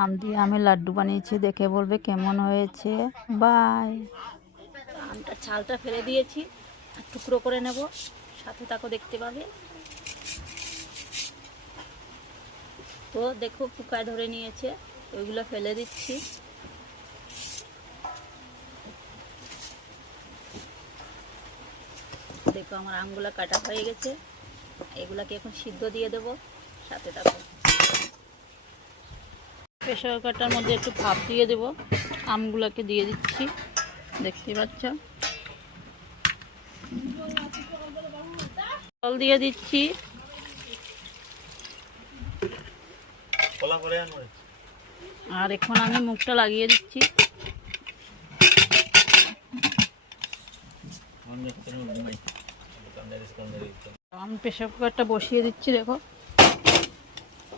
আম দিয়ে আমি লাড্ডু বানিয়েছি, দেখে বলবে কেমন হয়েছে। বাই। আমটা ছালটা ফেলে দিয়েছি, আর টুকরো করে নেব, সাথে তাকে দেখতে পাবে। তো দেখো পোকায় ধরে নিয়েছে, ওইগুলো ফেলে দিচ্ছি। দেখো আমার আমগুলো কাটা হয়ে গেছে, এগুলাকে এখন সিদ্ধ দিয়ে দেব, সাথে থাকো। প্রেসার কুকারটার মধ্যে একটু ভাপ দিয়ে দেব, আমগুলোকে দিয়ে দিচ্ছি, দেখতে পাচ্ছ। জল দিয়ে দিচ্ছি, আর এখন আমি মুখটা লাগিয়ে দিচ্ছি। আমি প্রেসার কুকারটা বসিয়ে দিচ্ছি, দেখো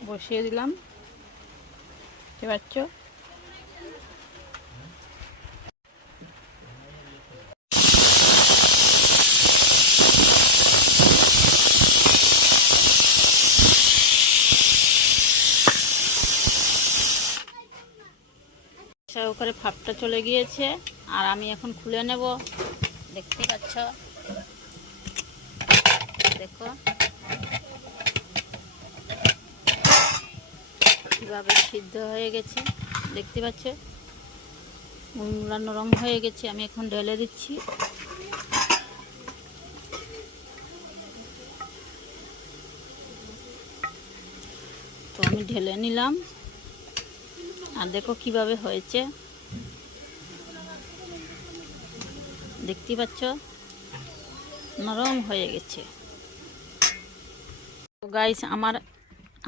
বসিয়ে দিলাম, দেখতে পাচ্ছ। প্রেসার কুকারে ভাপটা চলে গিয়েছে, আর আমি এখন খুলে নেব, দেখতে পাচ্ছ। দেখো কিভাবে সিদ্ধ হয়ে গেছে, দেখতে পাচ্ছ, মুড়মুড়া নরম হয়ে গেছে। আমি এখন ঢেলে দিচ্ছি। তো আমি ঢেলে নিলাম, আর দেখো কিভাবে হয়েছে, দেখতে পাচ্ছ, নরম হয়ে গেছে। তো গাইস, আমার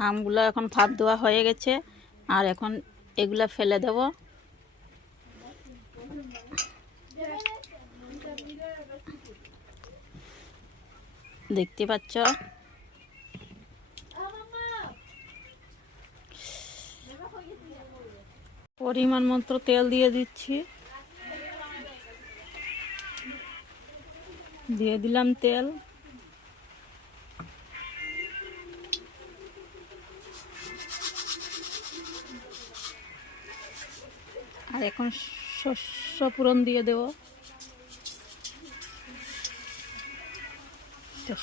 আমগুলো এখন ভাপ দেওয়া হয়ে গেছে, আর এখন এগুলা ফেলে দেব। দেখতে পাচ্ছ, পরিমাণ মতো তেল দিয়ে দিচ্ছি, দিয়ে দিলাম তেল। আর এখন শস্য ফোড়ন দিয়ে দেব,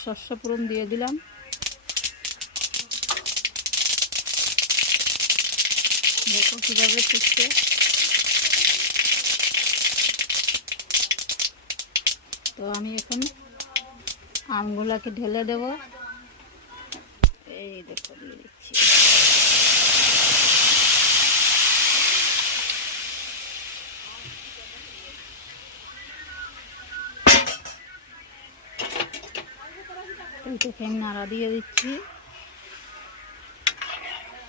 শস্য ফোড়ন দিয়ে দিলাম। দেখো কিভাবে ফুটছে। তো আমি এখন আমগুলাকে ঢেলে দেব, এই দেখো দিয়ে দিচ্ছি। এইটাকে আমি নাড়া দিয়ে দিচ্ছি,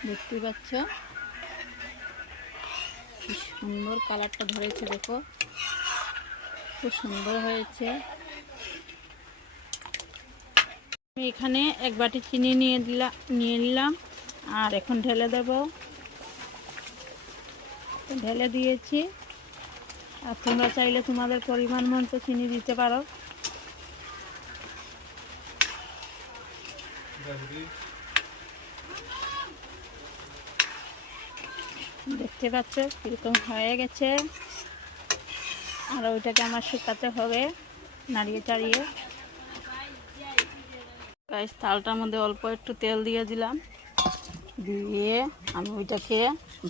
দেখতে পাচ্ছ কি সুন্দর কালারটা ধরেছে, দেখো খুব সুন্দর হয়েছে। আমি এখানে এক বাটি চিনি নিয়ে নিলাম, আর এখন ঢেলে দেব। ঢেলে দিয়েছি, আর তোমরা চাইলে তোমাদের পরিমাণ মতো চিনি দিতে পারো। দেখতে পাচ্ছ কিরকম হয়ে গেছে, আর ওইটাকে আমার শুকাতে হবে নাড়িয়ে চাড়িয়ে। গাইস, থালটার মধ্যে অল্প একটু তেল দিয়ে দিলাম, দিয়ে আমি ওইটাকে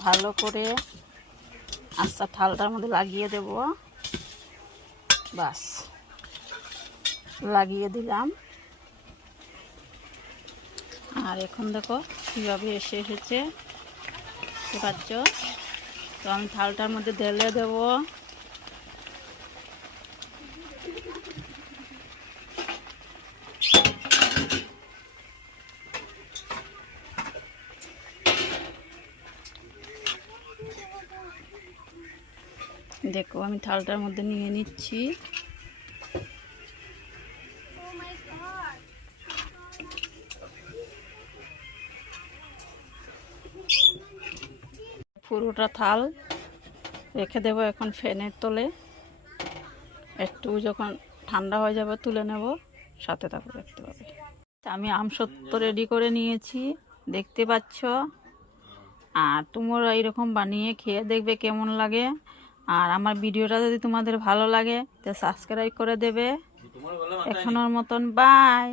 ভালো করে আস্তে থালটার মধ্যে লাগিয়ে দেব। বাস, লাগিয়ে দিলাম। আর এখন দেখো কীভাবে এসেছে, দেখতে পাচ্ছ। তো আমি থালটার মধ্যে ঢেলে দেব। দেখো আমি থালটার মধ্যে নিয়ে নিচ্ছি। পুরোটা থাল রেখে দেব এখন ফ্যানের তলে, একটু যখন ঠান্ডা হয়ে যাবে তুলে নেব, সাথে থাকো, দেখতে পাবে। আমি আমসত্ব রেডি করে নিয়েছি, দেখতে পাচ্ছ। আর তোমরা এরকম বানিয়ে খেয়ে দেখবে কেমন লাগে। আর আমার ভিডিওটা যদি তোমাদের ভালো লাগে তো সাবস্ক্রাইব করে দেবে। এখনের মতন বাই।